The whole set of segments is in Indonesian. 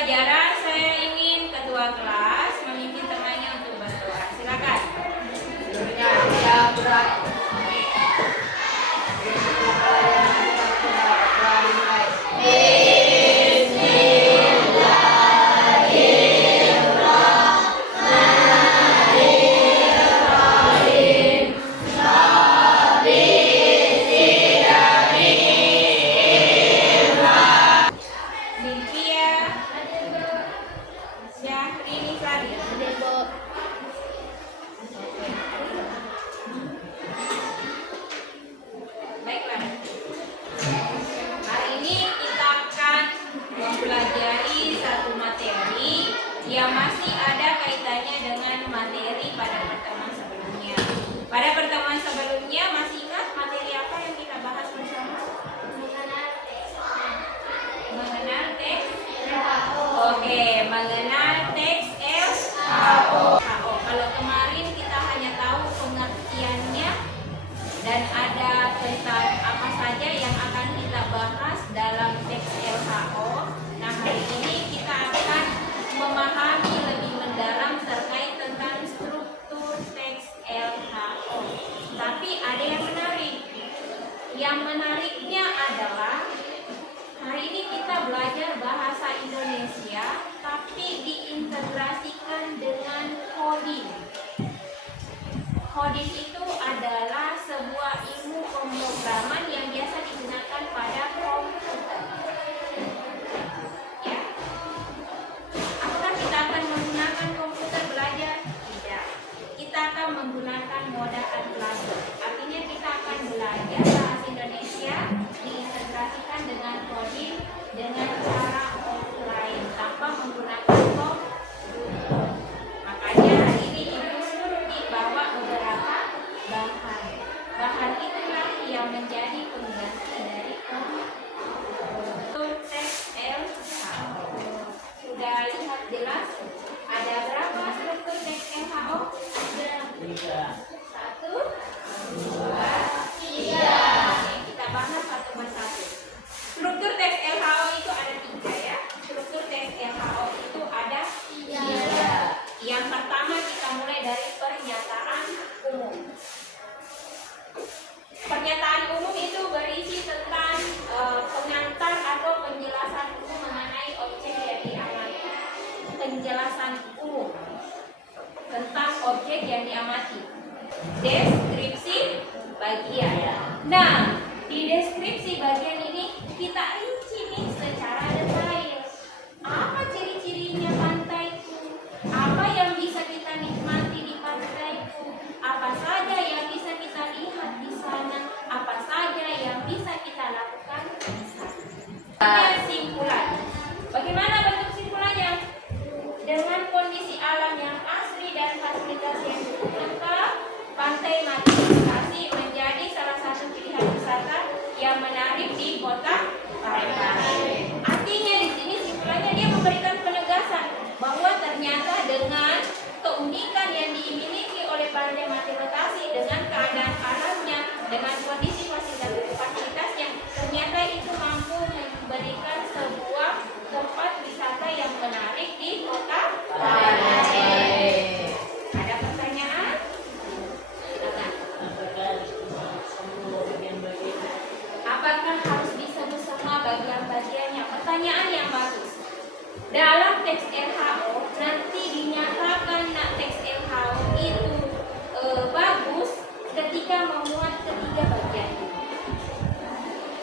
pelajaran saya ingin ketua kelas memimpin temannya untuk berdoa. Silakan. Yang masih ada kaitannya dengan materi pada pertemuan sebelumnya. Pada pertemuan sebelumnya masih ingat materi apa yang kita bahas bersama? Mengenal teks LHO. Oke, mengenal teks LHO. Kalau kemarin kita hanya tahu pengertiannya dan ada tentang apa saja yang akan kita bahas dalam teks LHO. Nah, hari ini kita akan memahami lebih mendalam terkait tentang struktur teks LHO. Tapi ada yang menarik. Yang menariknya adalah hari ini kita belajar bahasa Indonesia tapi diintegrasikan dengan coding. Coding itu adalah sebuah ilmu pemrograman yang biasa digunakan pada komputer. Akan menggunakan komputer belajar? Tidak. Kita akan menggunakan moda belajar. Artinya kita akan belajar bahasa Indonesia diintegrasikan dengan coding dengan cara offline tanpa menggunakan komputer. Makanya hari ini Ibu suruh dibawa beberapa bahan. Bahan itulah yang menjadi pengganti dari komputer. Teks LHO. Sudah lihat jelas? Ada berapa struktur teks LHO? Ada 1, 2, 3. Kita bahas satu persatu. Struktur teks LHO itu ada 3 ya. Struktur teks LHO itu ada 3. Yang pertama kita mulai dari pernyataan umum. Pernyataan umum itu berisi tentang pengantar atau penjelasan umum mengenai objek yang diamati. Penjelasan umum tentang objek yang diamati. Deskripsi bagian. Nah, di deskripsi bagian ini kita rinci nih secara detail. Apa ciri-cirinya pantai itu? Apa yang bisa kita nikmati di pantai itu? Apa saja yang bisa kita lihat di sana? Apa saja yang bisa kita lakukan di sana? Simpulan. Bagaimana bentuk simpulannya? Dengan kondisi alam yang asri dan fasilitas yang cukup lengkap, Pantai Mati Bekasi menjadi salah satu pilihan wisata yang menarik di kota Palembang. Artinya di sini simpulannya dia memberikan penegasan bahwa ternyata dengan keunikan yang dimiliki oleh Pantai Mati Bekasi dengan keadaan alamnya, dengan kondisi fasilitasnya, ternyata itu mampu memberikan sebuah tempat wisata yang menarik di kota Palembang. Ada pertanyaan? Silakan. Apakah harus bisa bersama bagian-bagiannya? Pertanyaan yang bagus. Dalam teks LHO nanti dinyatakan teks LHO itu bagus ketika memuat ketiga bagian.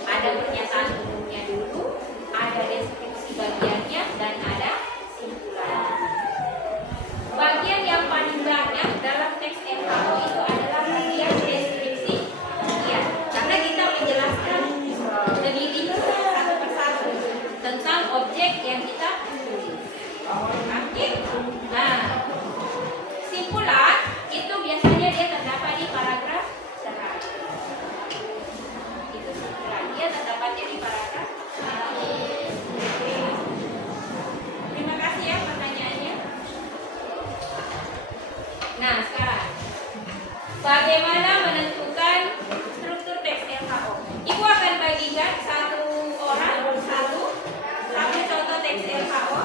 Ada pernyataan umumnya dulu, ada deskripsi bagiannya, dan ada simpulan. Bagian yang paling banyak dalam teks LHO itu adalah bagian deskripsi bagian. Karena kita menjelaskan lebih rinci satu persatu tentang objek yang kita tulis. Oke. Nah, simpulan itu biasanya dia terdapat di paragraf terakhir. Itu simpulan. Dia terdapatnya di paragraf terakhir. Terima kasih ya pertanyaannya. Nah, sekarang bagaimana menentukan struktur teks LHO? Ibu akan bagikan satu orang satu contoh teks LHO.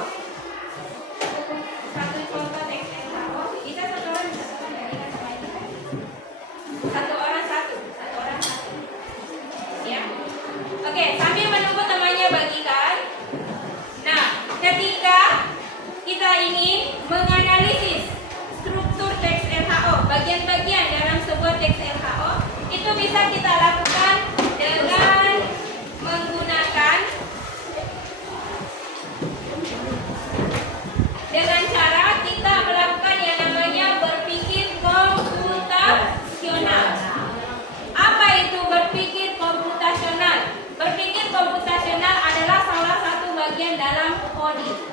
ingin menganalisis struktur teks LHO, bagian-bagian dalam sebuah teks LHO, itu bisa kita lakukan dengan menggunakan cara kita melakukan yang namanya berpikir komputasional. Apa itu berpikir komputasional? Berpikir komputasional adalah salah satu bagian dalam coding.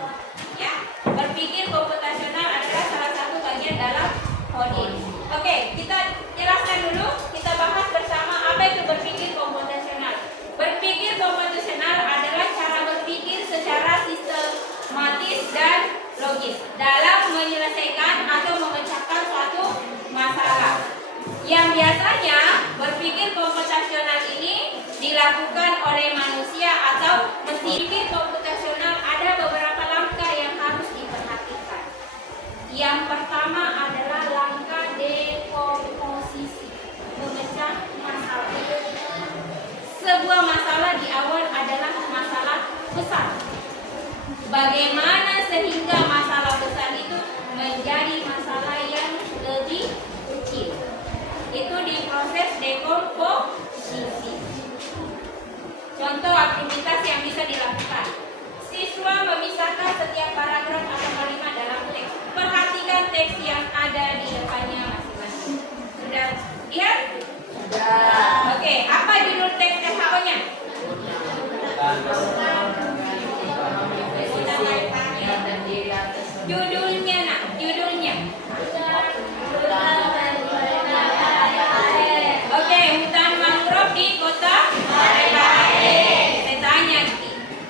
Ya, berpikir komputasional adalah salah satu bagian dalam coding. Oke, kita jelaskan dulu, kita bahas bersama apa itu berpikir komputasional. Berpikir komputasional adalah cara berpikir secara sistematis dan logis dalam menyelesaikan atau memecahkan suatu masalah. Yang biasanya berpikir komputasional ini dilakukan oleh manusia atau mesin. Berpikir komputasional ada beberapa langkah yang harus diperhatikan. Yang pertama adalah langkah dekomposisi, memecah masalah. Sebuah masalah di awal adalah masalah besar. Bagaimana sehingga masalah besar itu menjadi masalah yang lebih kecil? Itu diproses dekomposisi. Contoh aktivitas yang bisa dilakukan. Siswa memisahkan setiap paragraf atau kalimat dalam teks. Perhatikan teks yang ada di depannya masing-masing. Sudah lihat? Sudah. Oke, apa judul teks LHO-nya? Judulnya, nak, judulnya. Oke, hutan mangrove di kota Parepare. Saya tanya,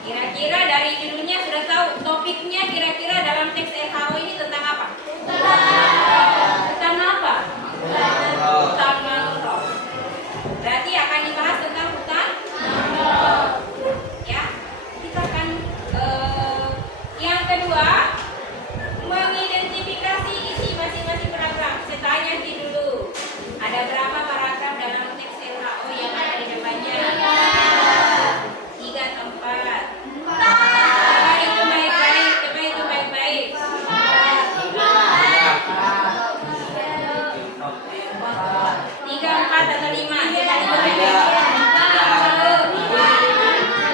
kira-kira dari judulnya sudah tahu topiknya kira-kira dalam teks LHO ini tentang apa? Tentang apa? Hutan mangrove. Berarti akan dibahas tentang hutan mangrove. Ya, kita akan yang kedua, mengidentifikasi isi masing-masing paragraf. Saya tanya dulu, ada berapa paragraf dalam teks LHO yang ada di depannya? 3 atau 4? Coba itu baik-baik, coba itu baik-baik. 3, 4 atau 5?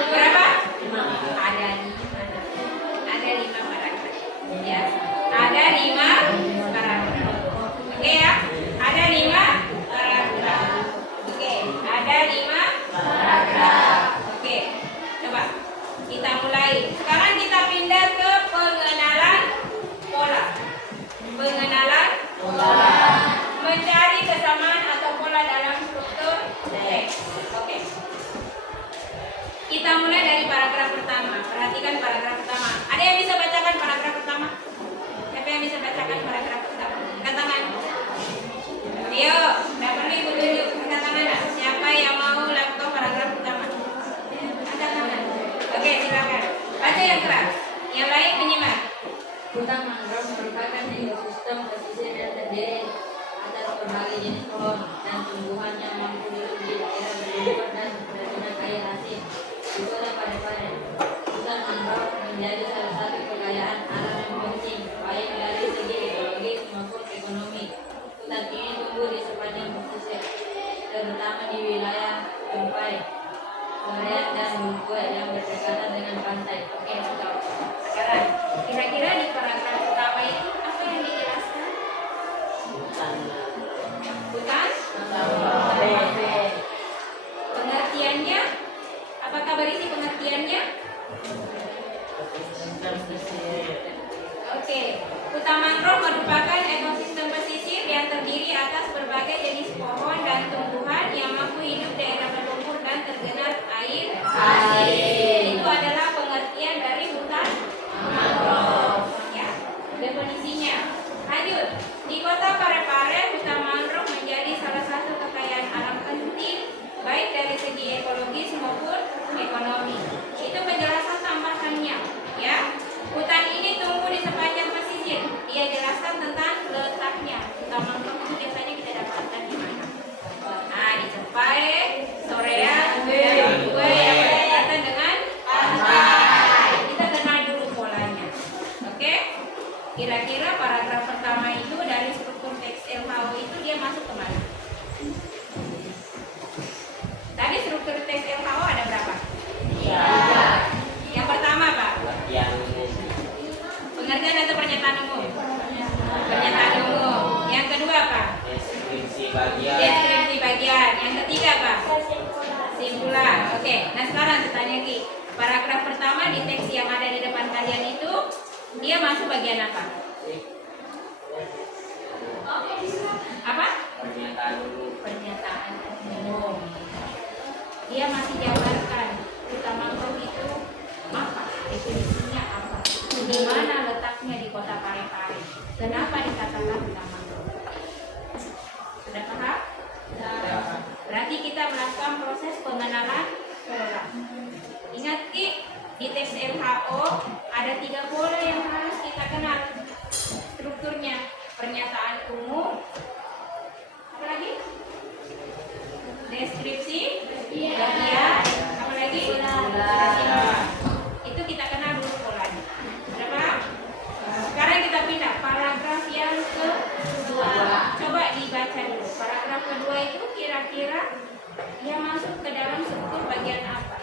Berapa? Ada 5 paragraf. Ya. Ada 5 paragraf. Oke ya, ada 5 paragraf. Oke, ada 5 paragraf. Oke, coba kita mulai. Sekarang kita pindah ke pengenalan pola. Pengenalan pola. Mencari kesamaan atau pola dalam struktur teks. Oke. Kita mulai dari paragraf pertama. Perhatikan paragraf pertama. Ada yang bisa bacakan paragraf pertama? Siapa yang bisa bacakan paragraf pertama? Angkat tangan. Ayo, tidak perlu ibu tunjuk. Angkat tangan. Siapa yang mau lakukan paragraf pertama? Angkat tangan. Oke, silakan. Baca yang keras. Yang lain menyimak. Hutan mangrove merupakan ekosistem pesisir yang terdiri atas berbagai jenis pohon dan tumbuhan yang mampu hidup di daerah berlumpur dan terkena air asin di kota Parepare. Hutan mangrove menjadi salah satu kekayaan alam yang penting, baik dari segi ekologis maupun ekonomi. Hutan ini tumbuh di sepanjang pesisir, terutama di wilayah Tumpai, Soreang dan Lumpur yang berdekatan dengan pantai. Oke, sudah. Sekarang, kira-kira di paragraf pertama itu apa yang dijelaskan? Hutan? Pengertiannya? Apakah berisi pengertiannya? Oke, hutan mangrove merupakan ekosistem pesisir yang terdiri atas berbagai jenis pohon dan tumbuhan yang mampu hidup di daerah berlumpur dan tergenang air asin. Itu adalah pengertian dari Kira-kira paragraf pertama itu dari struktur teks LHO itu dia masuk kemana? Tadi struktur teks LHO ada berapa? Yang pertama Pak? Pengertian atau pernyataan umum? Pernyataan umum. Yang kedua Pak? Deskripsi bagian. Yang ketiga Pak? Simpulan. Oke. Nah sekarang kita tanya lagi. Paragraf pertama di teks yang ada di depan kalian itu dia masuk bagian apa? Apa? Pernyataan umum. Dia masih jabarkan utama itu apa? Definisinya apa? Di mana letaknya di kota Parepare? Kenapa dikatakan utama? Sudah paham? Berarti kita melakukan proses pengenalan pola. Ingat Ki, di teks LHO ada 3 pola yang harus kita kenal strukturnya. Pernyataan umum, apa lagi? Deskripsi bagian, apa lagi? Simpulan. Itu kita kenal dulu polanya. Sudah paham? Sekarang kita pindah paragraf yang kedua. Coba dibaca dulu. Paragraf kedua itu kira-kira dia masuk ke dalam struktur bagian apa?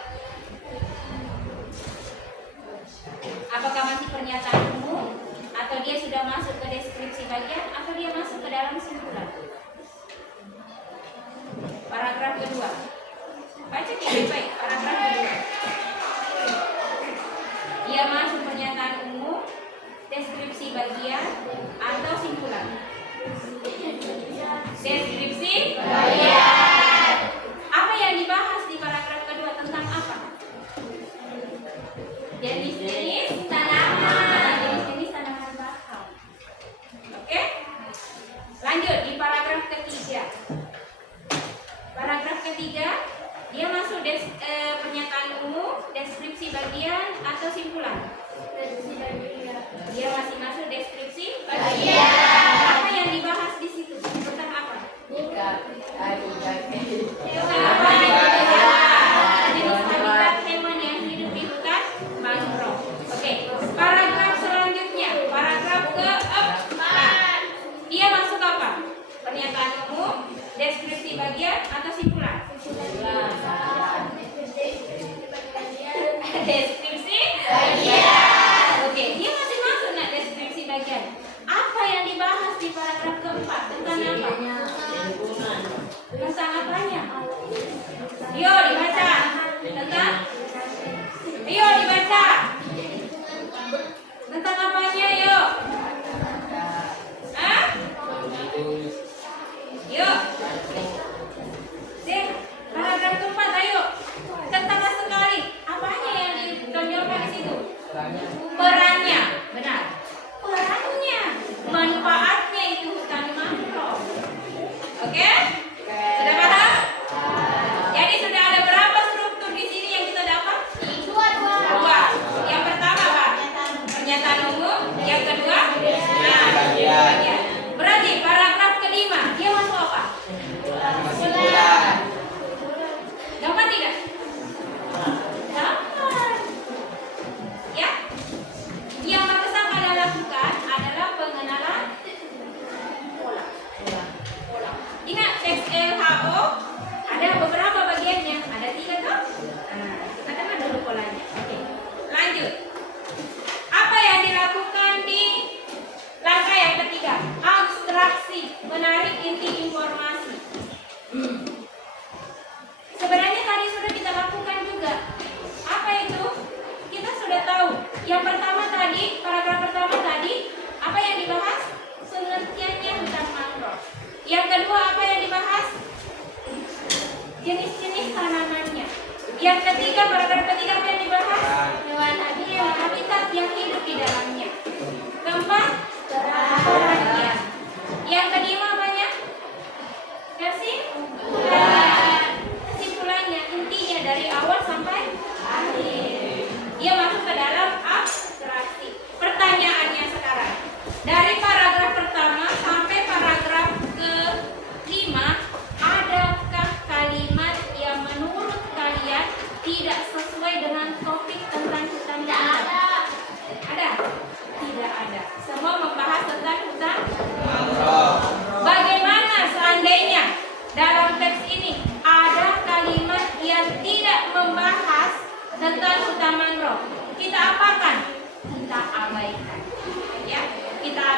Apakah masih pernyataan umum, atau dia sudah masuk ke deskripsi bagian, atau dia masuk ke dalam simpulan? Paragraf kedua. Baca baik-baik. Paragraf kedua. Dia masuk pernyataan umum, deskripsi bagian, atau simpulan? Deskripsi bagian. Apa yang dibahas di paragraf kedua tentang apa? Jenis-jenis tanaman. Jenis-jenis tanaman bakau. Oke? Lanjut di paragraf ketiga. Paragraf ketiga, dia masuk pernyataan umum, deskripsi bagian, atau simpulan? Dia masih masuk deskripsi bagian. Apa yang dibahas di situ? Tentang apa? Jenis habitat hewan yang hidup di hutan mangrove. Oke, paragraf selanjutnya, paragraf keempat. Dia masuk apa? Pernyataan umum, deskripsi bagian, atau simpulan? Deskripsi bagian. Oke, dia masih masuk nak deskripsi bagian. Apa yang dibahas di paragraf keempat? Tentang apa? Tentang apanya? Yo dibaca. Tentang? Yo dibaca. Tentang apanya yo? Hah? Yo. Deh, paragraf keempat ayo. Tentang sekali. Apanya yang ditonjolkan di situ? Perannya. Benar. Perannya. Manfaatnya itu hutan mangrove. Oke? Sudah paham? Jadi sudah ada berapa struktur di sini yang kita dapat? 2.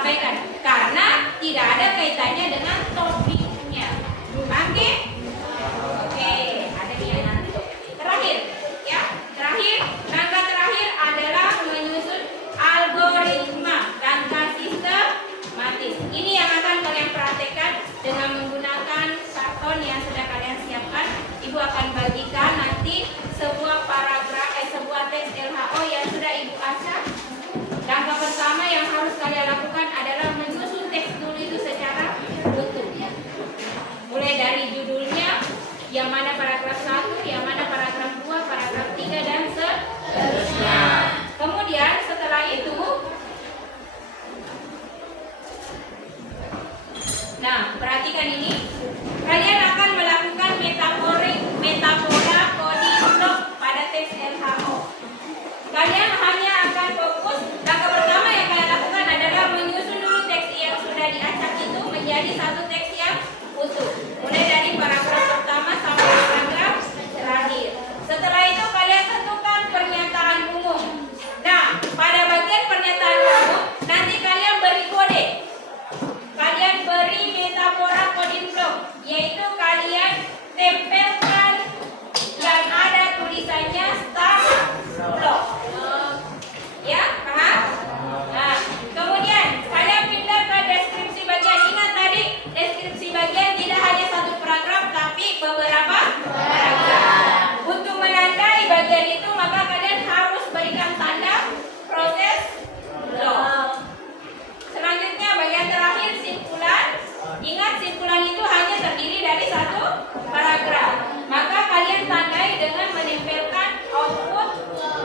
sampaikan karena tidak ada kaitannya dengan topiknya. Oke? Oke, ada yang ngantuk. Terakhir, ya. Rangka terakhir adalah menyusun algoritma rangka sistematis. Ini yang akan kalian praktekkan dengan menggunakan karton yang sudah kalian siapkan. Ibu akan bagikan nanti sebuah paragraf, sebuah teks LHO yang sudah Ibu acak. Langkah pertama yang harus kalian lakukan adalah menyusun teks dulu itu secara utuh. Mulai dari judulnya, yang mana paragraf 1, yang mana paragraf 2, paragraf 3, dan seterusnya. Kemudian setelah itu, nah perhatikan ini, kalian akan melakukan metafora coding block pada teks LHO. Kalian hanya akan fokus, langkah pertama yang kalian lakukan adalah menyusun dulu teks yang sudah diacak itu menjadi satu teks yang utuh. Mulai dari paragraf pertama sampai paragraf terakhir. Setelah itu kalian tentukan pernyataan umum. Nah, pada bagian pernyataan umum, nanti kalian beri kode. Kalian beri metafora coding block, yaitu kalian tempelkan yang ada tulisannya start block. Ya, paham? Nah, kemudian kalian pindah ke deskripsi bagian. Ingat tadi, deskripsi bagian tidak hanya satu paragraf, tapi beberapa paragraf. Untuk menandai bagian itu, maka kalian harus berikan tanda proses block. Selanjutnya, bagian terakhir simpulan. Ingat, simpulan itu hanya terdiri dari satu paragraf. Maka kalian tandai dengan menempelkan output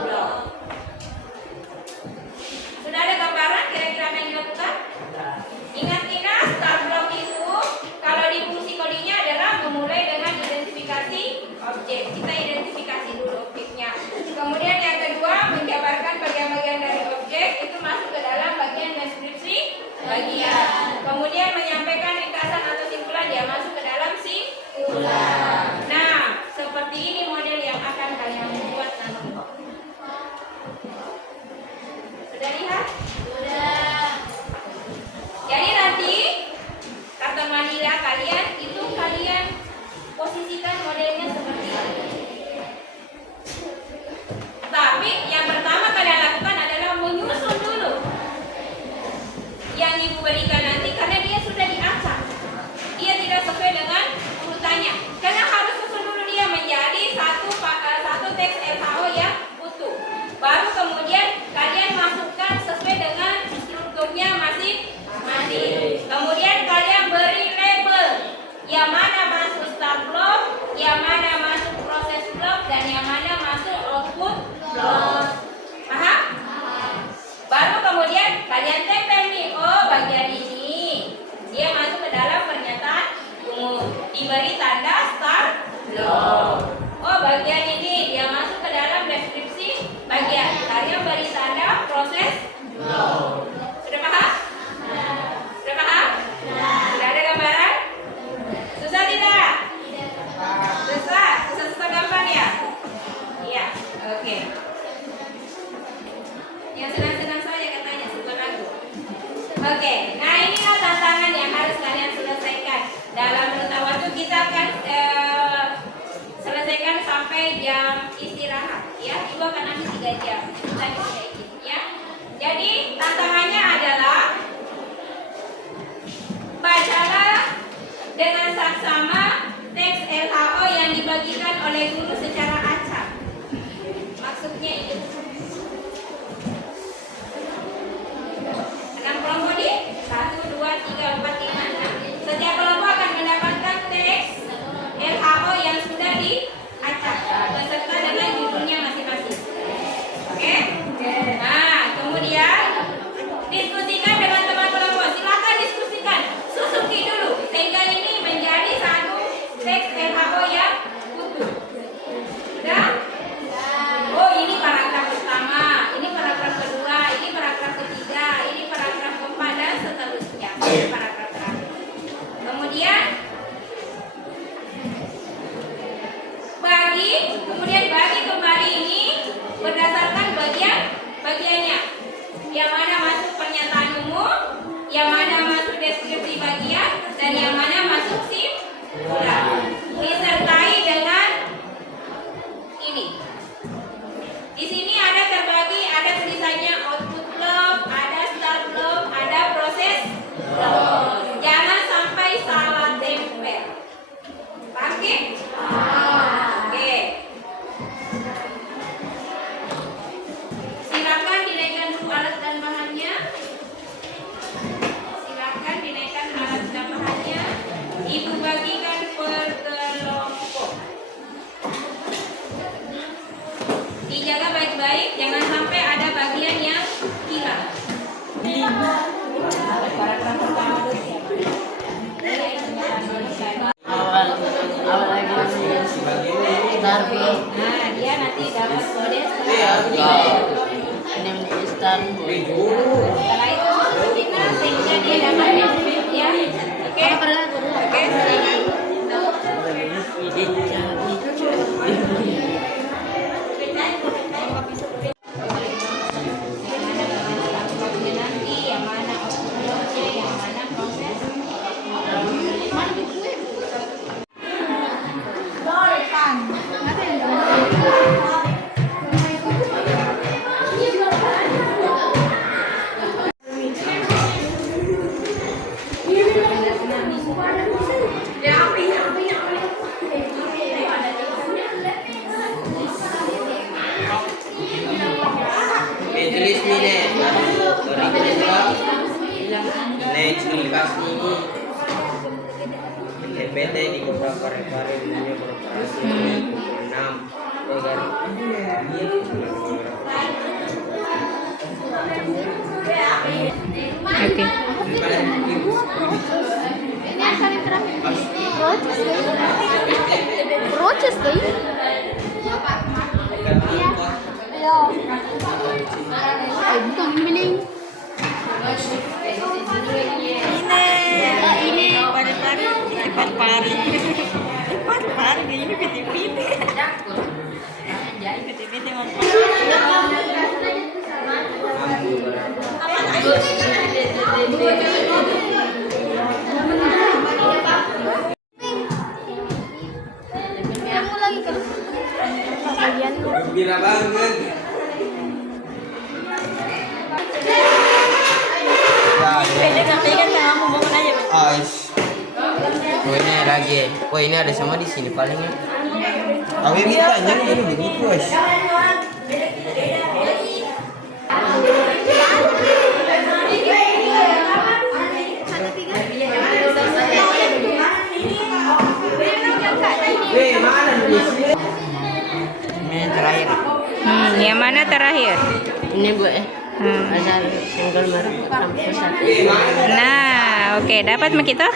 block. Sudah ada gambaran kira-kira apa yang dilakukan? Ingat, start block itu kalau di fungsi codingnya adalah memulai dengan identifikasi objek. Kita identifikasi dulu objeknya. Kemudian yang kedua, menjabarkan bagian-bagian dari objek itu masuk ke dalam bagian deskripsi bagian. Kemudian menyampaikan ringkasan atau simpulan, dia masuk ke dalam simpulan. Nah, seperti ini model yang akan kalian buat nanti. Sudah lihat? Sudah. Jadi nanti karton manila kalian itu kalian posisikan modelnya seperti ini. Tapi yang pertama kalian lakukan adalah menyusun dulu yang Ibu berikan nanti, karena dia sudah diacak. Dia tidak sesuai dengan urutannya. Karena harus susun dulu dia menjadi satu teks LHO yang utuh. Baru kemudian kalian masukkan sesuai dengan strukturnya masing-masing. Kemudian kalian beri label yang mana masuk start block, yang mana masuk proses block, dan yang mana masuk output block. Paham? Baru kemudian kalian tempel nih, oh bagian ini dia masuk ke dalam pernyataan umum, diberi tanda start block. Oh bagian ini dia masuk ke dalam deskripsi bagian, kalian beri tanda proses block. Sudah paham? Sudah paham? Sudah ada gambaran? Susah tidak? Susah gampang ya? Iya, oke. Yang senang-senang saja katanya, suka lagu. Oke, nah inilah tantangan yang harus kalian selesaikan. Dalam rentang waktu kita akan selesaikan sampai jam istirahat. Ya, Ibu akan ambil 3 jam. Kita sudah izin, ya. Jadi tantangannya adalah bacalah dengan saksama teks LHO yang dibagikan oleh guru secara acak. Maksudnya itu. 6 kelompok di 1, 2, 3, 4, 5, 6. Setiap kelompok akan mendapatkan teks LHO yang sudah diacak beserta dengan judulnya masing-masing. Oke? Nah, kemudian diskusikan dengan teman kelompok. Silakan diskusikan. Susuki dulu sehingga ini menjadi satu teks LHO yang utuh. Sudah? Oh, ini paragraf pertama, ini paragraf kedua, ini paragraf ketiga, ini paragraf Paragraf pertama itu siapa? Nilai pernyataan manusia. Awal lagi Darby. Nah, dia nanti dapat kode setelah Ini Istanbul. setelah itu Cina sehingga dia dapat benefit ya. Oke. Oke, silakan. Nanti yang mana outputnya, yang mana proses. Majelis ini komunikasi ini PT di beberapa pare dunia beroperasi 6 agar Oke. Ini akan yang terakhir. Roaches deh. Iya. Ayo. Bukan mining. Ini. Pari-pari ini piti-piti. Piti-piti Kamu lagi kan? Bagian. gembira banget. Beda nanti kan kamu bangun aja. Ais. Oh ini lagi. Oh ini ada semua di sini palingnya. Aku mintanya ini begitu guys. Mana di sini? Ini yang terakhir. Yang mana terakhir? Ini Bu ada single merek kampus 1. Nah, oke, dapat mak kita?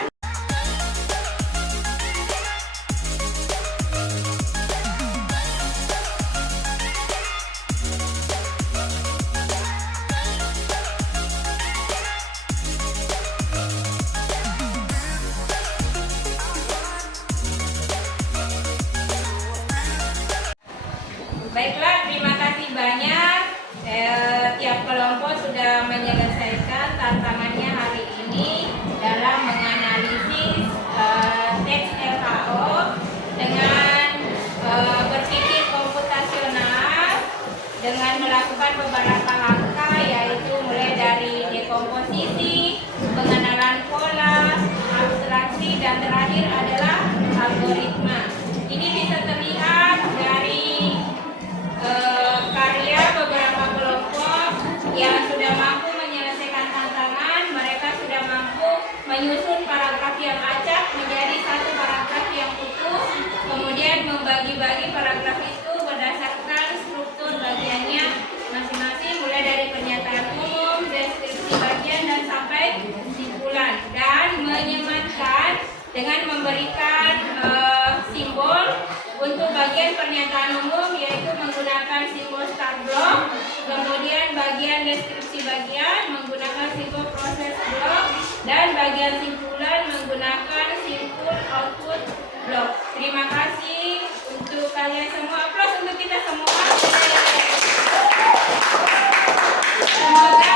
Baiklah, terima kasih banyak. Tiap kelompok sudah menyelesaikan tantangannya hari ini dalam menganalisis teks LKO dengan berpikir komputasional dengan melakukan beberapa langkah, yaitu mulai dari dekomposisi, pengenalan pola, abstraksi, dan terakhir adalah algoritma. Ini bisa terlihat dari karya beberapa kelompok yang sudah mampu menyelesaikan tantangan. Mereka sudah mampu menyusun paragraf yang acak menjadi satu paragraf yang utuh, kemudian membagi-bagi paragraf itu berdasarkan struktur bagiannya masing-masing, mulai dari pernyataan umum, deskripsi bagian, dan sampai kesimpulan, dan menyematkan dengan memberikan simbol. Untuk bagian pernyataan umum yaitu menggunakan simbol start block, kemudian bagian deskripsi bagian menggunakan simbol proses block, dan bagian simpulan menggunakan simbol output block. Terima kasih untuk kalian semua. Aplaus untuk kita semua. Semoga